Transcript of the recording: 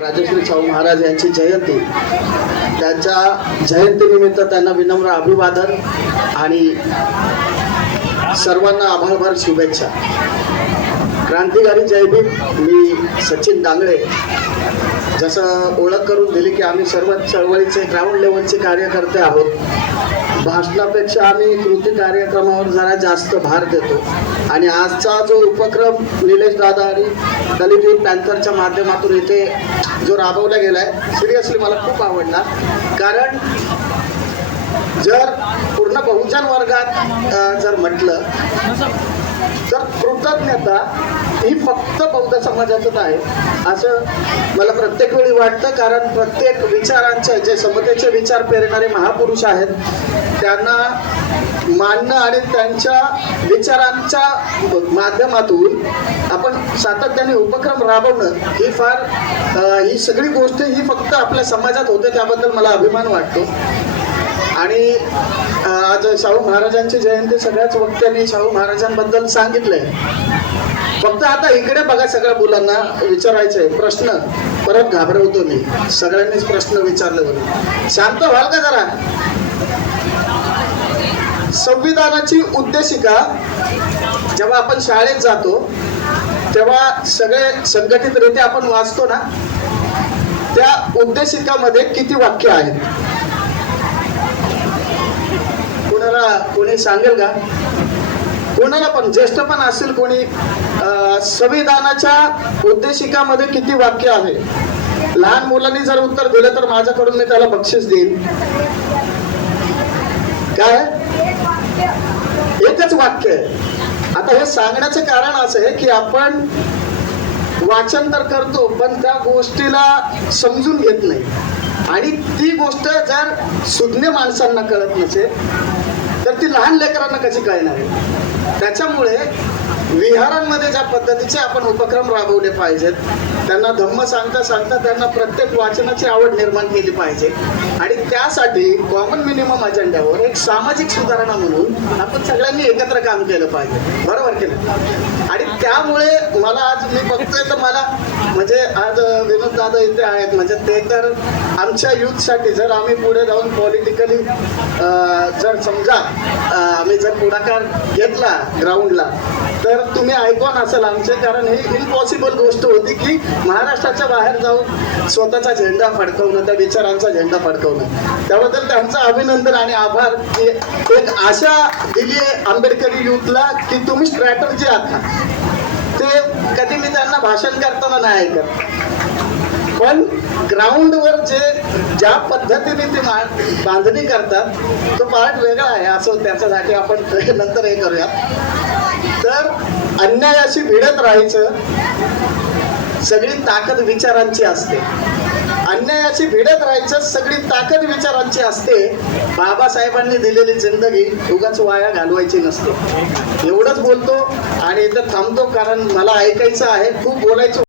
राजश्री शाहू महाराज यांची जयंती. त्यांच्या जयंतीनिमित्त त्यांना विनम्र अभिवादन आणि सर्वांना आभारभर शुभेच्छा. क्रांतिकारी जयभीम मी सचिन डांगळे जसं ओळख करून दिली की आम्ही सर्व चळवळीचे ग्राउंड लेवलचे कार्यकर्ते आहोत. भाषणापेक्षा आम्ही कृती कार्यक्रमावर जरा जास्त भार देतो. आणि आजचा जो उपक्रम निलेश दादा आणि दलित युथ पॅन्थरच्या माध्यमातून इथे जो राबवला गेला आहे सिरियसली मला खूप आवडला. कारण जर पूर्ण बहुजन वर्गात जर म्हटलं कृतज्ञता ही फक्त बौद्ध समाजातच आहे असं मला प्रत्येक वेळी वाटतं. कारण प्रत्येक विचारांचे जे समतेचे विचार पेरणारे महापुरुष आहेत त्यांना मानणं आणि त्यांच्या विचारांच्या माध्यमातून आपण सातत्याने उपक्रम राबवणं ही फार ही सगळी गोष्ट ही फक्त आपल्या समाजात होते त्याबद्दल मला अभिमान वाटतो. आणि आज शाहू महाराजांची जयंती सगळ्याच वक्त्यांनी शाहू महाराजांबद्दल सांगितलंय. फक्त आता इकडे बघा सगळ्या मुलांना विचारायचं आहे प्रश्न. परत घाबरवतो मी. सगळ्यांनीच प्रश्न विचारले शांत व्हाल का जरा? संविधानाची उद्देशिका जेव्हा आपण शाळेत जातो तेव्हा सगळे संघटितरित्या आपण वाचतो ना? त्या उद्देशिकामध्ये किती वाक्य आहेत कोणाला कोणी सांगेल का? कोणाला पण ज्येष्ठ पण असेल कोणी संविधानाच्या उद्देशिकामध्ये किती वाक्य आहे? लहान मुलांनी जर उत्तर दिलं तर माझ्याकडून मी त्याला बक्षीस देईन. काय? एकच वाक्य आहे. आता हे सांगण्याचं कारण असं आहे की आपण वाचन तर करतो पण त्या गोष्टीला समजून घेत नाही. आणि ती गोष्ट जर सुज्ञ माणसांना कळत नसेल तर ती लहान लेकरांना कशी कळणार? आहे त्याच्यामुळे विहारांमध्ये ज्या पद्धतीचे आपण उपक्रम राबवले पाहिजेत त्यांना धम्म सांगता सांगता त्यांना प्रत्येक वाचनाची आवड निर्माण केली पाहिजे. आणि त्यासाठी कॉमन मिनिमम अजेंड्यावर एक सामाजिक सुधारणा म्हणून आपण सगळ्यांनी एकत्र काम केलं पाहिजे. बरोबर केलं आणि त्यामुळे मला आज मी बघतोय तर मला म्हणजे आज विनोद दादा इथे आहेत. म्हणजे ते तर आमच्या युथसाठी जर आम्ही पुढे जाऊन पॉलिटिकली जर समजा आम्ही जर पुढाकार घेतला ग्राउंडला तर तुम्ही ऐकून असाल आमचे. कारण ही इम्पॉसिबल गोष्ट होती की महाराष्ट्राच्या बाहेर जाऊन स्वतःचा झेंडा फडकवणं त्या विचारांचा झेंडा फडकवणं. त्याबद्दल त्यांचं अभिनंदन आणि आभार. की एक आशा दिली आहे आंबेडकरी युथला की तुम्ही स्ट्रॅटर्जी आहात ते कधी मी त्यांना भाषण करताना नाही ऐकत. पण ग्राउंडवर जे ज्या पद्धतीने ते बांधणी करतात तो पार्ट वेगळा आहे. असं त्याच्यासाठी आपण नंतर हे करूया तर अन्यायाशी भिडत राहायचं सगळी ताकद विचारांची असते. अन्यायाची भिडत राहायचं सगळी ताकद विचारांची असते. बाबासाहेबांनी दिलेली जिंदगी उगाच वाया घालवायची नसते. एवढंच बोलतो आणि इथं थांबतो कारण मला ऐकायचं आहे खूप बोलायचं